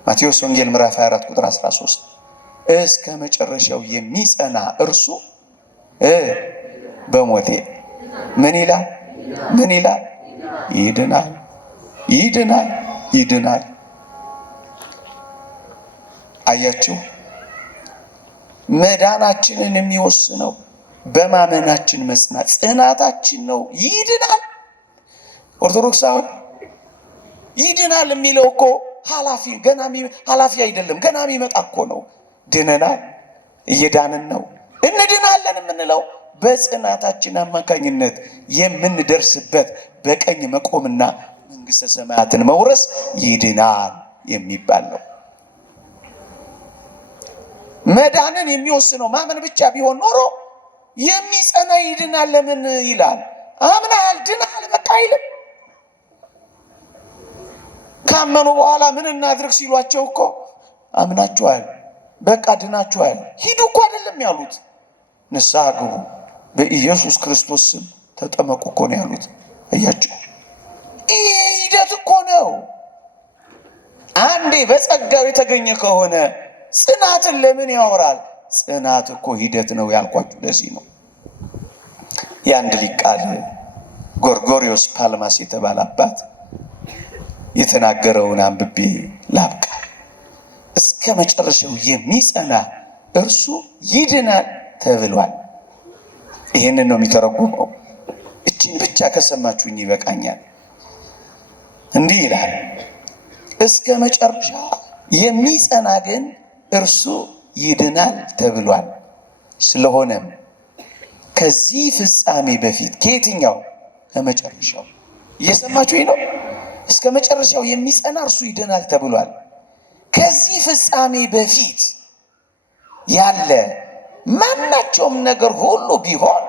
ማቴዎስ ወንጌል ምዕራፍ 24 ቁጥር 13 እስከ መጨረሻው የሚጸና እርሱ በሞቴ ምን ይላል? ይድናል። አያችሁ፣ መዳናችንን የሚወስነው በማመናችን መጽናት ጽናታችን ነው። ይድናል። ኦርቶዶክሳዊ ይድናል የሚለው እኮ ኃላፊ አይደለም፣ ገና የሚመጣ እኮ ነው። ድነናል፣ እየዳንን ነው። እንድናለን የምንለው በጽናታችን አማካኝነት የምንደርስበት በቀኝ መቆምና መንግስተ ሰማያትን መውረስ ይድናል የሚባል ነው። መዳንን የሚወስነው ማመን ብቻ ቢሆን ኖሮ የሚጸና ይድናል ለምን ይላል? አምናል፣ ድናል፣ በቃ አይልም። ካመኑ በኋላ ምን እናድርግ ሲሏቸው እኮ አምናችኋል፣ በቃ ድናችኋል፣ ሂዱ እኮ አይደለም ያሉት። ንስሐ ግቡ፣ በኢየሱስ ክርስቶስ ስም ተጠመቁ እኮ ነው ያሉት። አያችሁ፣ ይሄ ሂደት እኮ ነው። አንዴ በጸጋው የተገኘ ከሆነ ጽናትን ለምን ያወራል? ጽናት እኮ ሂደት ነው ያልኳችሁ ለዚህ ነው። የአንድ ሊቅ ቃል ጎርጎሪዮስ ፓልማስ የተባለ አባት የተናገረውን አንብቤ ላብቃ። እስከ መጨረሻው የሚጸና እርሱ ይድናል ተብሏል። ይህንን ነው የሚተረጉመው። እችን ብቻ ከሰማችሁኝ ይበቃኛል። እንዲህ ይላል፣ እስከ መጨረሻ የሚጸና ግን እርሱ ይድናል ተብሏል። ስለሆነም ከዚህ ፍጻሜ በፊት ከየትኛው? ከመጨረሻው። እየሰማችሁኝ ነው? እስከ መጨረሻው የሚጸና እርሱ ይድናል ተብሏል። ከዚህ ፍጻሜ በፊት ያለ ማናቸውም ነገር ሁሉ ቢሆን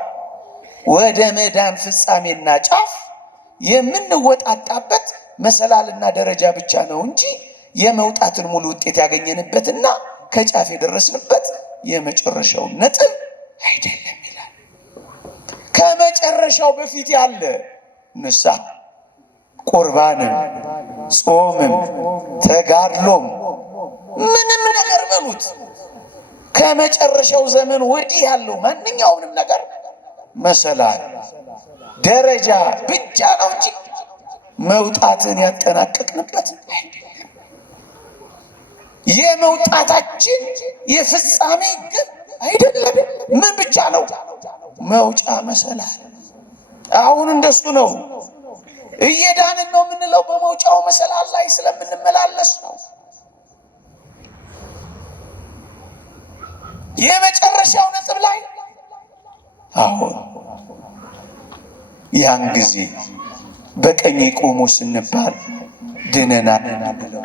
ወደ መዳን ፍጻሜና ጫፍ የምንወጣጣበት መሰላልና ደረጃ ብቻ ነው እንጂ የመውጣትን ሙሉ ውጤት ያገኘንበትና ከጫፍ የደረስንበት የመጨረሻው ነጥብ አይደለም ይላል። ከመጨረሻው በፊት ያለ ንስሐ፣ ቁርባንም፣ ጾምም፣ ተጋድሎም ምንም ነገር በሉት ከመጨረሻው ዘመን ወዲህ ያለው ማንኛውንም ነገር መሰላል ደረጃ ብቻ ነው እንጂ መውጣትን ያጠናቀቅንበት አይደለም። የመውጣታችን የፍጻሜ ግብ አይደለም። ምን ብቻ ነው? መውጫ መሰላል። አሁን እንደሱ ነው። እየዳንን ነው የምንለው በመውጫው መሰላል ላይ ስለምንመላለስ ነው። የመጨረሻው ነጥብ ላይ አሁን ያን ጊዜ በቀኝ ቆሙ ስንባል ድነናል እንለው።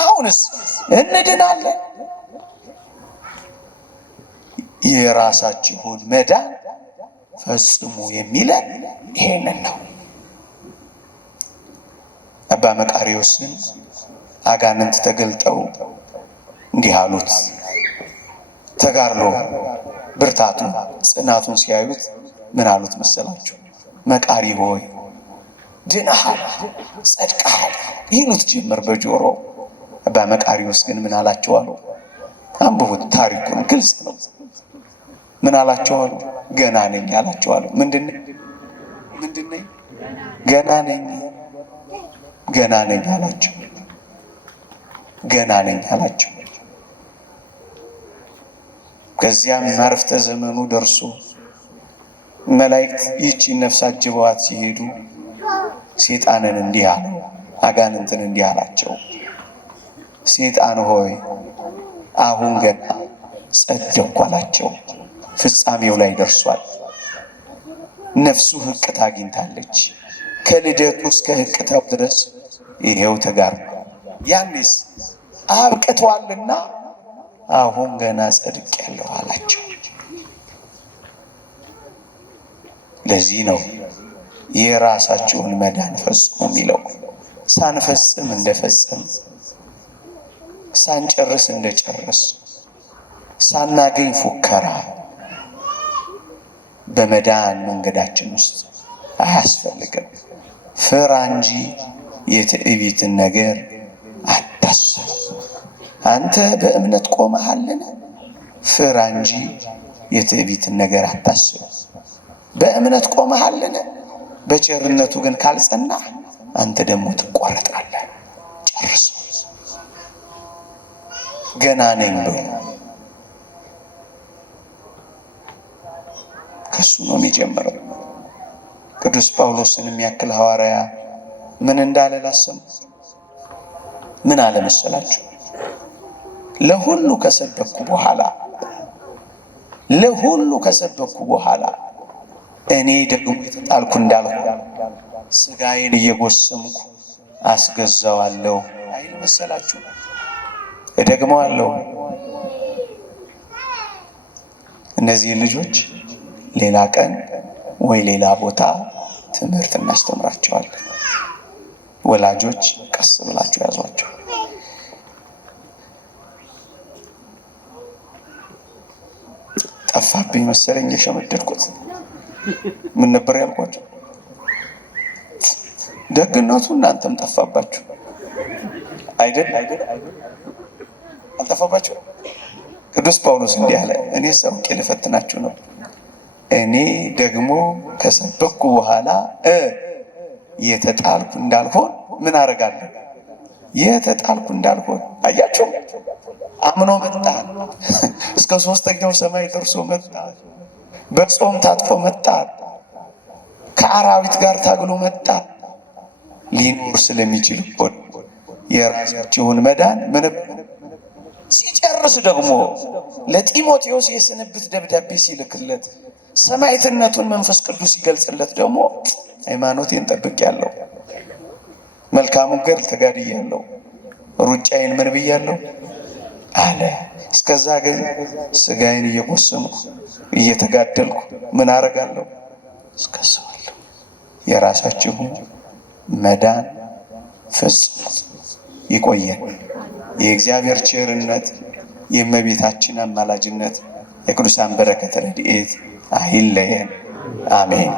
አሁንስ እንድናለን። የራሳችሁን መዳን ፈጽሙ የሚለን ይሄንን ነው። አባ መቃርዮስን አጋንንት ተገልጠው እንዲህ አሉት። ተጋድሎ ብርታቱን ጽናቱን ሲያዩት ምን አሉት መሰላችሁ? መቃሪ ሆይ ድነሃል፣ ጸድቀሃል ይሉት ጀመር በጆሮ። አባ መቃርዮስ ግን ምን አላቸው አሉ? አንብቡት፣ ታሪኩን ግልጽ ነው። ምን አላቸው አሉ? ገና ነኝ አላቸው አሉ። ምንድን ነኝ? ገና ነኝ፣ ገና ነኝ አላቸው። ገና ነኝ አላቸው። ከዚያም ማረፍተ ዘመኑ ደርሶ መላእክት ይህቺን ነፍስ አጅበዋት ሲሄዱ ሴጣንን እንዲህ አለው፣ አጋንንትን እንዲህ አላቸው። ሴጣን ሆይ አሁን ገና ጸደቅኩ አላቸው። ፍጻሜው ላይ ደርሷል። ነፍሱ ሕቅት አግኝታለች። ከልደቱ እስከ ሕቅታው ድረስ ይሄው ተጋርቷል። ያኔስ አብቅቷልና አሁን ገና ጸድቅ ያለው አላቸው። ለዚህ ነው የራሳችሁን መዳን ፈጽሙ የሚለው። ሳንፈጽም እንደፈጽም፣ ሳንጨርስ እንደጨረስ፣ ሳናገኝ ፉከራ በመዳን መንገዳችን ውስጥ አያስፈልግም። ፍራ እንጂ የትዕቢትን ነገር አታስብ። አንተ በእምነት ቆመሃልን? ፍራ እንጂ የትዕቢትን ነገር አታስብ። በእምነት ቆመሃልን? በቸርነቱ ግን ካልጸና አንተ ደግሞ ትቆረጣለህ። ጨርሶ ገና ነኝ ብሎ ከሱ ነው የሚጀምረው። ቅዱስ ጳውሎስን የሚያክል ሐዋርያ ምን እንዳለ ላሰሙ። ምን አለ መሰላችሁ? ለሁሉ ከሰበኩ በኋላ እኔ ደግሞ የተጣልኩ እንዳልኩ ሥጋዬን እየጎሰምኩ አስገዛዋለሁ አይል መሰላችሁ? እደግመዋለሁ። እነዚህ ልጆች ሌላ ቀን ወይ ሌላ ቦታ ትምህርት እናስተምራቸዋለን። ወላጆች ቀስ ብላችሁ ያዟቸው። ጠፋብኝ መሰለኝ የሸመደድኩት። ምን ነበር ያልኳቸው? ደግነቱ እናንተም ጠፋባችሁ አይደል? አልጠፋባችሁ? ቅዱስ ጳውሎስ እንዲህ አለ፣ እኔ ሰውቄ ልፈትናችሁ ነው። እኔ ደግሞ ከሰበኩ በኋላ የተጣልኩ እንዳልሆን ምን አደርጋለሁ? የተጣልኩ እንዳልሆን። አያችሁ፣ አምኖ መጣ። እስከ 3ኛው ሰማይ ደርሶ መጣ። በጾም ታጥፎ መጣ። ከአራዊት ጋር ታግሎ መጣ። ሊኖር ስለሚችል የራሳችሁን መዳን ምን ሲጨርስ ደግሞ ለጢሞቴዎስ የስንብት ደብዳቤ ሲልክለት ሰማዕትነቱን መንፈስ ቅዱስ ሲገልጽለት ደግሞ ሃይማኖቴን ጠብቄያለሁ፣ መልካሙን ገድል ተጋድያለሁ፣ ሩጫዬን ምን ብያለሁ አለ። እስከዛ ግን ሥጋዬን እየጎሰምኩ እየተጋደልኩ ምን አደርጋለሁ? እስከሰዋለሁ። የራሳችሁ መዳን ፍጹም ይቆየን። የእግዚአብሔር ቸርነት፣ የእመቤታችን አማላጅነት፣ የቅዱሳን በረከት ረድኤት አይለየን። አሜን።